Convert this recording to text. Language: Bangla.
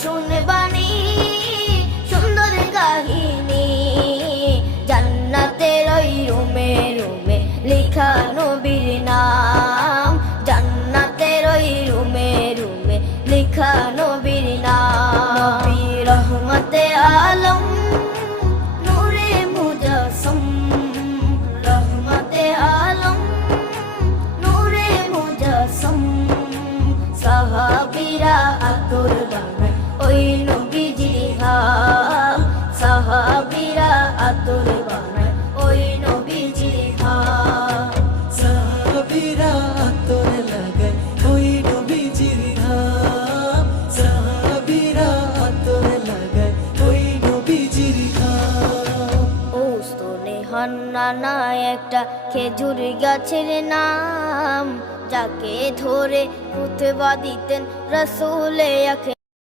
শুনবানি সুন্দর কাহিনী, জান্নাতের ওই রুমে রুমে লেখা নবীর নাম, জান্নাতের ওই রুমে রুমে লেখা নবীর নাম। নবী রহমতে আলম নূরে মুজাসসম, রহমতে আলম নূরে মুজাসসম। সাহাবীরা আতর বানায় ওই নবীজির ঘাম, সাহাবীরা আতর বানায় ওই নবীজির ঘাম। সাহাবীরা আতর লাগায় ওই নবীজির ঘাম, সাহাবীরা আতর লাগায় ওই নবীজির ঘাম। ওস্তনে হান্নানা একটা খেজুর গাছের নাম, যাকে ধরে খুতবা দিতেন রাসূলে